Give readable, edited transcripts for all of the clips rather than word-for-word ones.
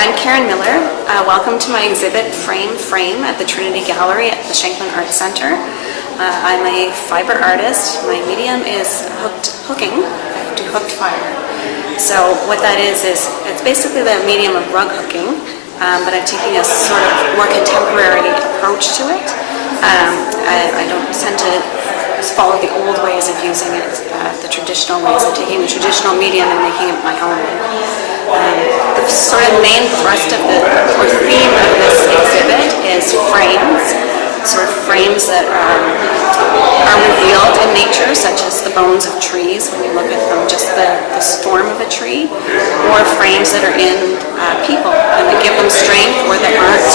I'm Karen Miller. Welcome to my exhibit Frame at the Trinity Gallery at the Shenkman Art Center. I'm a fiber artist. My medium is hooking. I do hooked fiber. So what that is it's basically the medium of rug hooking, but I'm taking a sort of more contemporary approach to it. I don't tend to follow the old ways of using it, the traditional ways of taking the traditional medium and making it my own. The sort of main thrust of or theme of this exhibit is frames, sort of frames that are revealed in nature, such as the bones of trees when you look at them, just the storm of a tree, or frames that are in people and that give them strength or that aren't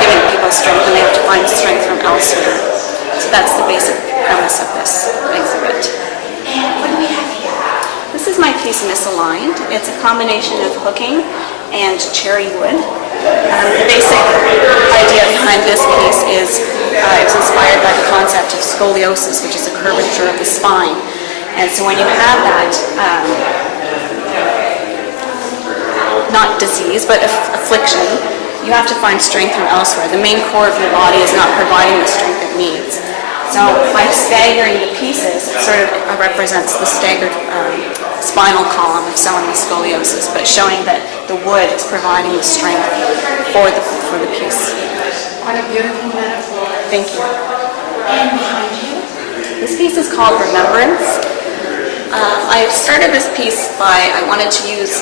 giving people strength and they have to find strength from elsewhere. So that's the basic premise of this exhibit. And what do we have here? This is my piece Misaligned. It's a combination of hooking and cherry wood. The basic idea behind this piece is it was inspired by the concept of scoliosis, which is a curvature of the spine. And so when you have that, not disease, but affliction, you have to find strength from elsewhere. The main core of your body is not providing the strength it needs. So by staggering the pieces, it sort of represents the staggered spinal column of someone with scoliosis, but showing that the wood is providing the strength for the piece. What a beautiful metaphor. Thank you. And behind you? This piece is called Remembrance. I started this piece I wanted to use,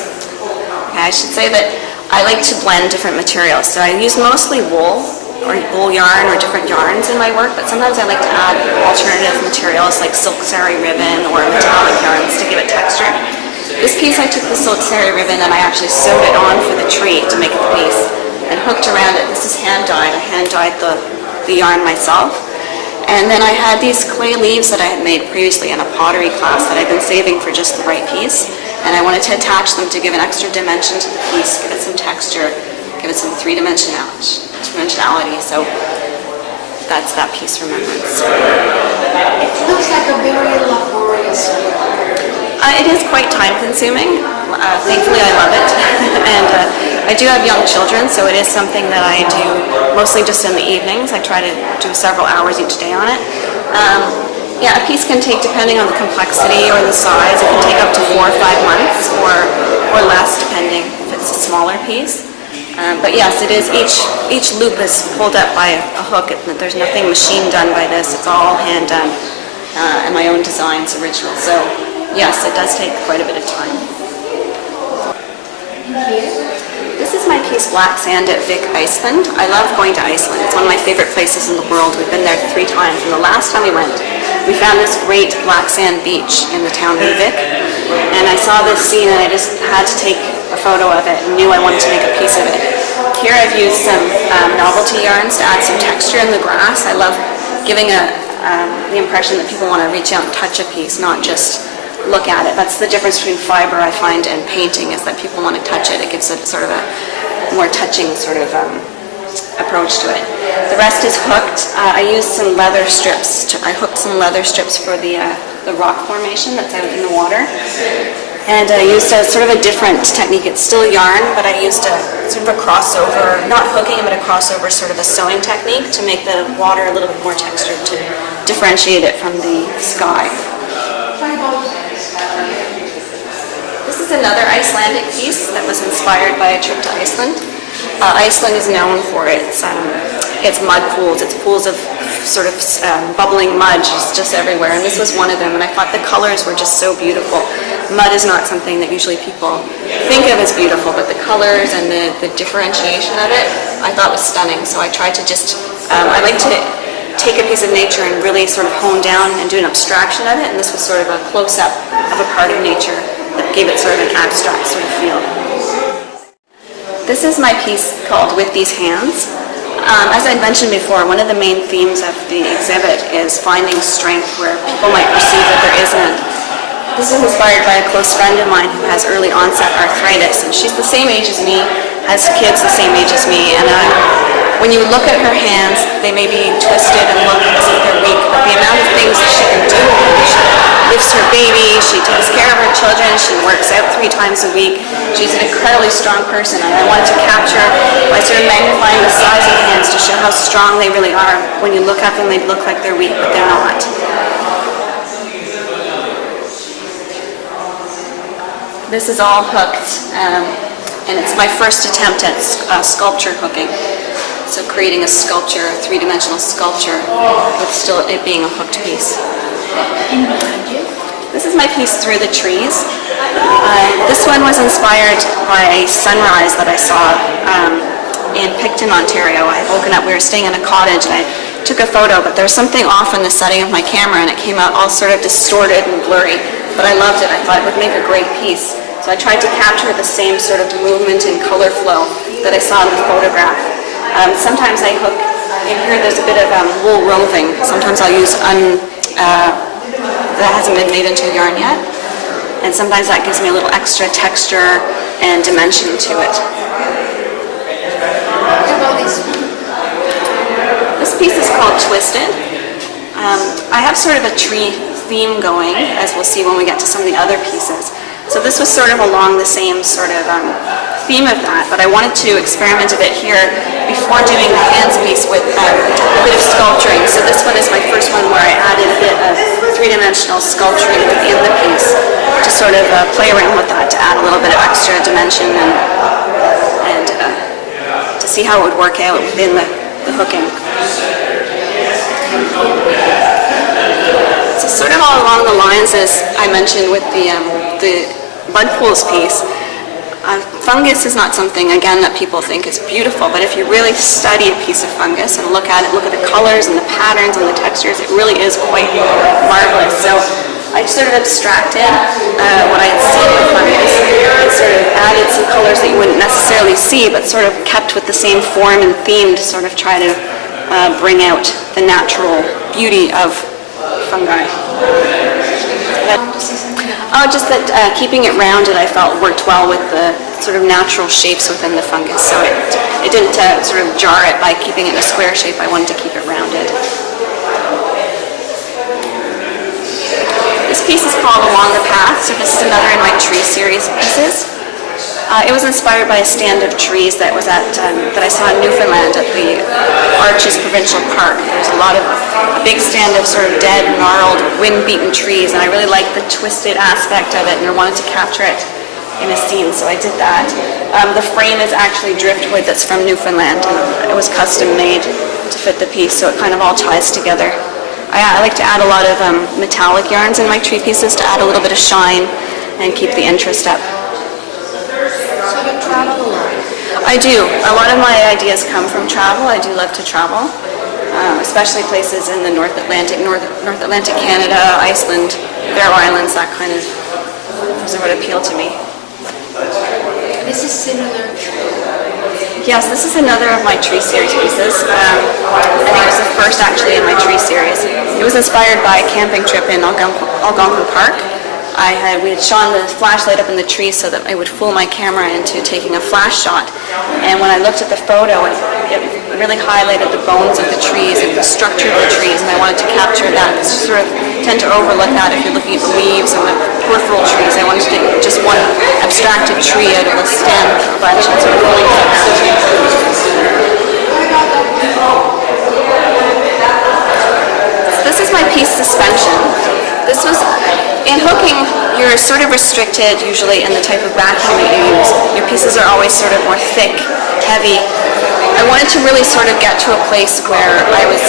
I should say that I like to blend different materials. So I use mostly wool or wool yarn or different yarns in my work, but sometimes I like to add alternative materials like silk sari ribbon or metallic yarns to give it texture. This piece I took the silk sari ribbon and I actually sewed it on for the tree to make the piece and hooked around it. This is hand dyed. I hand dyed the yarn myself. And then I had these clay leaves that I had made previously in a pottery class that I've been saving for just the right piece. And I wanted to attach them to give an extra dimension to the piece, give it some texture, give it some three-dimensionality. So that's that piece, Remembrance. It looks like a very laborious work. It is quite time-consuming. Thankfully, I love it. And I do have young children, so it is something that I do mostly just in the evenings. I try to do several hours each day on it. Yeah, a piece can take, depending on the complexity or the size, it can take up to 4 or 5 months or less, depending if it's a smaller piece. But yes, it is. Each loop is pulled up by a hook. There's nothing machine done by this. It's all hand done, and my own designs, original. So yes, it does take quite a bit of time. This is my piece Black Sand at Vik, Iceland. I love going to Iceland. It's one of my favorite places in the world. We've been there 3 times, and the last time we went, we found this great black sand beach in the town of Vik, and I saw this scene and I just had to take a photo of it and knew I wanted to make a piece of it. Here I've used some novelty yarns to add some texture in the grass. I love giving the impression that people want to reach out and touch a piece, not just look at it. That's the difference between fiber, I find, and painting, is that people want to touch it. It gives it sort of a more touching sort of approach to it. The rest is hooked. I used some leather strips. I hooked some leather strips for the rock formation that's out in the water. And I used a sort of a different technique. It's still yarn, but I used a sort of a crossover, not hooking, but a crossover sort of a sewing technique to make the water a little bit more textured to differentiate it from the sky. This is another Icelandic piece that was inspired by a trip to Iceland. Iceland is known for its mud pools. It's pools of sort of bubbling mud just everywhere, and this was one of them, and I thought the colors were just so beautiful. Mud is not something that usually people think of as beautiful, but the colors and the differentiation of it I thought was stunning, so I tried to just, I like to take a piece of nature and really sort of hone down and do an abstraction of it, and this was sort of a close-up of a part of nature that gave it sort of an abstract sort of feel. This is my piece called With These Hands. As I mentioned before, one of the main themes of the exhibit is finding strength where people might perceive that there isn't. This is inspired by a close friend of mine who has early onset arthritis, and she's the same age as me, has kids the same age as me, and when you look at her hands, they may be twisted and look as if they're weak, but the amount of things that she can do, she lifts her baby, she takes care of her children. She works out 3 times a week. She's an incredibly strong person, and I wanted to capture by sort of magnifying the size of the hands to show how strong they really are. When you look at them, they look like they're weak, but they're not. This is all hooked, and it's my first attempt at sculpture hooking. So creating a sculpture, a 3-dimensional sculpture, with still it being a hooked piece. And behind you? This is my piece, Through the Trees. This one was inspired by a sunrise that I saw in Picton, Ontario. I had woken up, we were staying in a cottage, and I took a photo, but there was something off in the setting of my camera, and it came out all sort of distorted and blurry. But I loved it. I thought it would make a great piece. So I tried to capture the same sort of movement and color flow that I saw in the photograph. Sometimes I hook, in here there's a bit of wool roving. Sometimes I'll use that hasn't been made into yarn yet. And sometimes that gives me a little extra texture and dimension to it. What about this one? This piece is called Twisted. I have sort of a tree theme going, as we'll see when we get to some of the other pieces. So this was sort of along the same sort of theme of that, but I wanted to experiment a bit here before doing the hands piece with a bit of sculpturing. So this one is my first one where I added a bit of 3-dimensional sculpturing within the piece to sort of play around with that, to add a little bit of extra dimension and to see how it would work out within the hooking. So sort of all along the lines as I mentioned with the mud pools piece, fungus is not something, again, that people think is beautiful, but if you really study a piece of fungus and look at it, look at the colors and the patterns and the textures, it really is quite marvelous. So I sort of abstracted what I had seen with fungus and sort of added some colors that you wouldn't necessarily see, but sort of kept with the same form and theme to sort of try to bring out the natural beauty of fungi. Oh, just that keeping it rounded I felt worked well with the sort of natural shapes within the fungus. So it didn't sort of jar it by keeping it in a square shape. I wanted to keep it rounded. This piece is called Along the Path. So this is another in my tree series pieces. It was inspired by a stand of trees that was that I saw in Newfoundland at the Arches Provincial Park. There's a big stand of sort of dead, gnarled, wind-beaten trees, and I really liked the twisted aspect of it, and I wanted to capture it in a scene, so I did that. The frame is actually driftwood that's from Newfoundland, and it was custom made to fit the piece, so it kind of all ties together. I like to add a lot of metallic yarns in my tree pieces to add a little bit of shine and keep the interest up. So you travel a lot? I do. A lot of my ideas come from travel. I do love to travel, especially places in the North Atlantic Canada, Iceland, Faroe Islands, that kind of, those are what appeal to me. This is similar. Yes, this is another of my tree series pieces. I think it was the first actually in my tree series. It was inspired by a camping trip in Algonquin Park. We had shone the flashlight up in the tree so that I would fool my camera into taking a flash shot. And when I looked at the photo, it really highlighted the bones of the trees and the structure of the trees, and I wanted to capture that. You sort of tend to overlook that if you're looking at the leaves and the peripheral trees. I wanted to take just one abstracted tree out of the stand of a bunch and sort of really put that. This is my piece Suspension. This was, in hooking, you're sort of restricted usually in the type of backing that you use. Your pieces are always sort of more thick, heavy. I wanted to really sort of get to a place where I was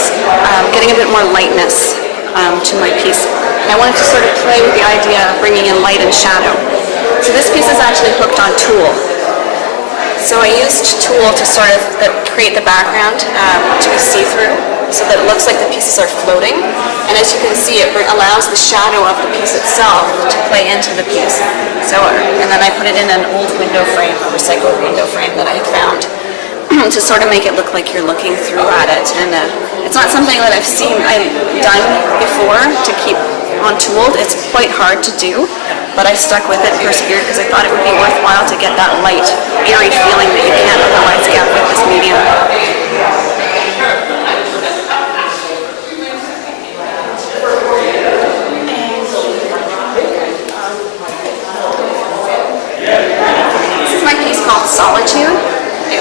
getting a bit more lightness to my piece. And I wanted to sort of play with the idea of bringing in light and shadow. So this piece is actually hooked on tulle. So I used tulle to sort of create the background to be see-through, so that it looks like the pieces are floating. And as you can see, it allows the shadow of the piece itself to play into the piece. So, and then I put it in an old window frame, a recycled window frame that I had found, to sort of make it look like you're looking through at it. And it's not something that I've done before to keep on tooled. It's quite hard to do, but I stuck with it, persevered, because I thought it would be worthwhile to get that light, airy feeling that you can't otherwise get with this medium.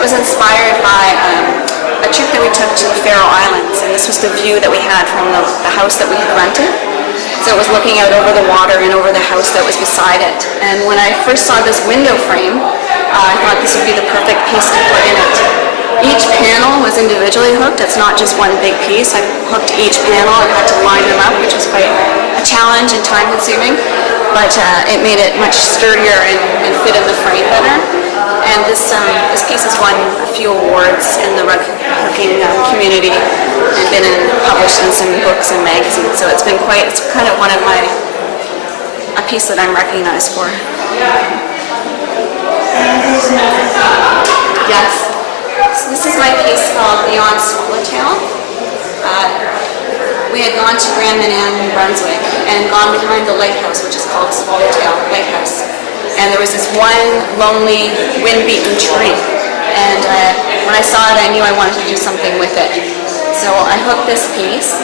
was inspired by a trip that we took to the Faroe Islands, and this was the view that we had from the house that we had rented. So it was looking out over the water and over the house that was beside it. And when I first saw this window frame, I thought this would be the perfect piece to put in it. Each panel was individually hooked. It's not just one big piece. I hooked each panel and had to line them up, which was quite a challenge and time consuming, but it made it much sturdier and fit in the frame better. And this piece has won a few awards in the rug hooking community and been published in some books and magazines. So it's kind of one of a piece that I'm recognized for. Yes. So this is my piece called Beyond Swallowtail. We had gone to Grand Manan, New Brunswick, and gone behind the lighthouse, which is called Swallowtail Lighthouse. And there was this one lonely, wind-beaten tree. And when I saw it, I knew I wanted to do something with it. So I hooked this piece.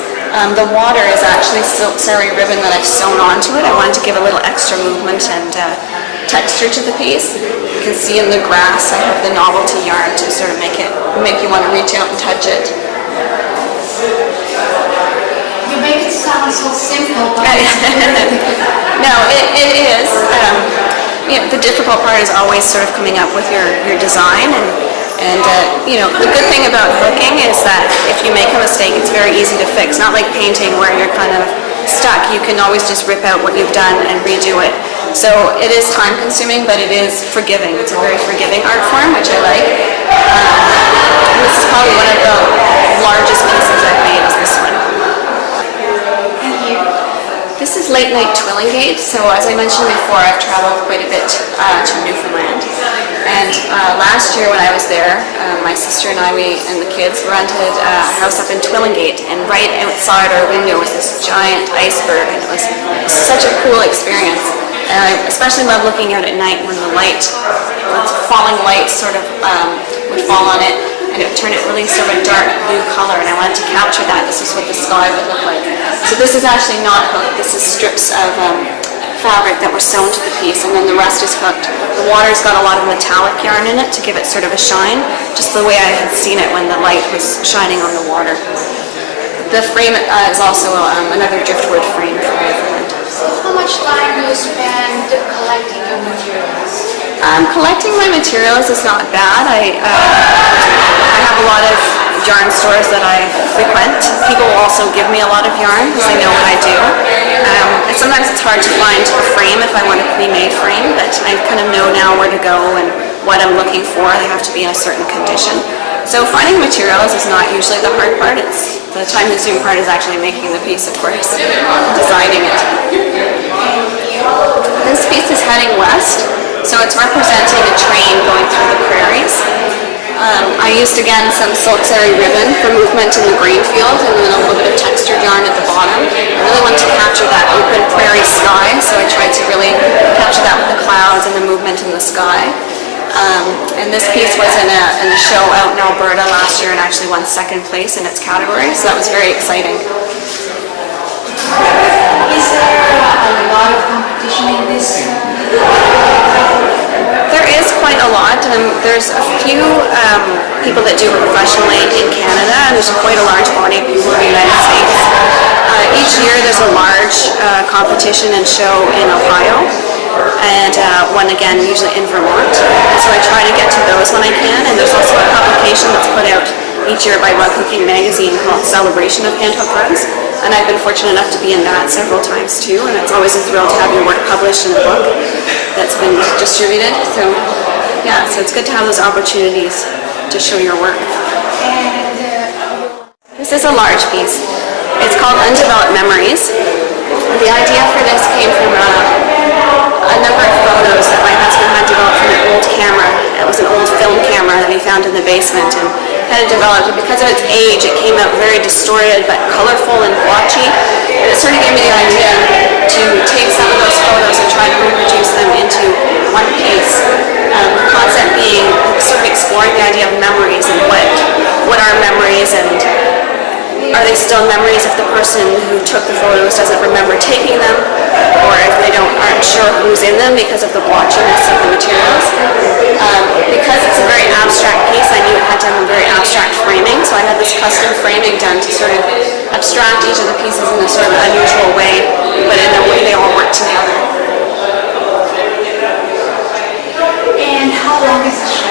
The water is actually silk sari ribbon that I've sewn onto it. I wanted to give a little extra movement and texture to the piece. You can see in the grass I have the novelty yarn to sort of make you want to reach out and touch it. You make it sound so simple, but no, it is. The difficult part is always sort of coming up with your design, and the good thing about hooking is that if you make a mistake, it's very easy to fix. Not like painting where you're kind of stuck. You can always just rip out what you've done and redo it. So it is time consuming, but it is forgiving. It's a very forgiving art form, which I like. This is probably one of the largest pieces I've made, is this one. This is late night twillingate. So as I mentioned before, I've traveled quite a bit to Newfoundland. And last year when I was there, my sister and I, and the kids rented a house up in Twillingate, and right outside our window was this giant iceberg, and it was such a cool experience. And I especially love looking out at night when the falling light sort of would fall on it, and it would turn it really sort of a dark blue color, and I wanted to capture that. This is what the sky would look like. So this is actually not hooked. This is strips of fabric that were sewn to the piece, and then the rest is hooked. The water's got a lot of metallic yarn in it to give it sort of a shine, just the way I had seen it when the light was shining on the water. The frame is also another driftwood frame from Newfoundland. How much time do you spend collecting your materials? Collecting my materials is not bad. I have a lot of yarn stores that I frequent. People will also give me a lot of yarn because they know what I do. And sometimes it's hard to find a frame if I want a pre-made frame, but I kind of know now where to go and what I'm looking for. They have to be in a certain condition. So finding materials is not usually the hard part. It's the time-consuming part is actually making the piece, of course, designing it. This piece is heading west, so it's representing a train going through the prairies. I used again some silk sari ribbon for movement in the grain field, and then a little bit of textured yarn at the bottom. I really wanted to capture that open prairie sky, so I tried to really capture that with the clouds and the movement in the sky. And this piece was in a show out in Alberta last year and actually won second place in its category, so that was very exciting. Is there a lot of competition in this? There is quite a lot. There's a few people that do it professionally in Canada, and there's quite a large body of people in the United States. Each year there's a large competition and show in Ohio, and one again usually in Vermont. And so I try to get to those when I can, and there's also a publication that's put out each year by Rug Hooking magazine called Celebration of Hand Hook Rugs, and I've been fortunate enough to be in that several times too, and it's always a thrill to have your work published in a book that's been distributed. So yeah, so it's good to have those opportunities to show your work. This is a large piece. It's called Undeveloped Memories. The idea for this came from a number of photos that my husband had developed from an old camera. It was an old film camera that he found in the basement, and had it developed. And because of its age, it came out very distorted but colorful and blotchy. And it sort of gave me the idea to take some of those photos and try to reproduce them into one piece. The concept being sort of exploring the idea of memories and what are memories, and are they still memories if the person who took the photos doesn't remember taking them, or if they aren't sure sure who's in them because of the blotchiness of the materials. Because it's a very abstract piece, I knew it had to have a very abstract framing, so I had this custom framing done to sort of abstract each of the pieces in a sort of unusual way, but in a way they all work together. And how long is the show?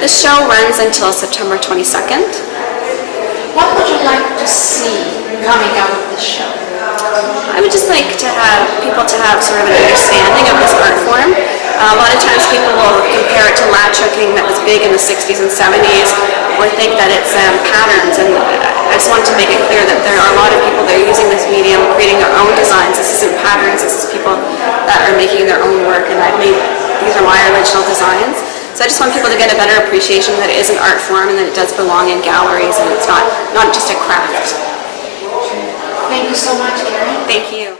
The show runs until September 22nd. What would you like to see coming out of the show? I would just like to have people to have sort of an understanding of this art form. A lot of times people will compare it to latch hooking that was big in the 60s and 70s, or think that it's patterns, and I just want to make it clear that there are a lot of people that are using this medium, creating their own designs. This isn't patterns, this is people that are making their own work, and these are my original designs. So I just want people to get a better appreciation that it is an art form and that it does belong in galleries and it's not just a craft. Thank you so much, Karen. Thank you.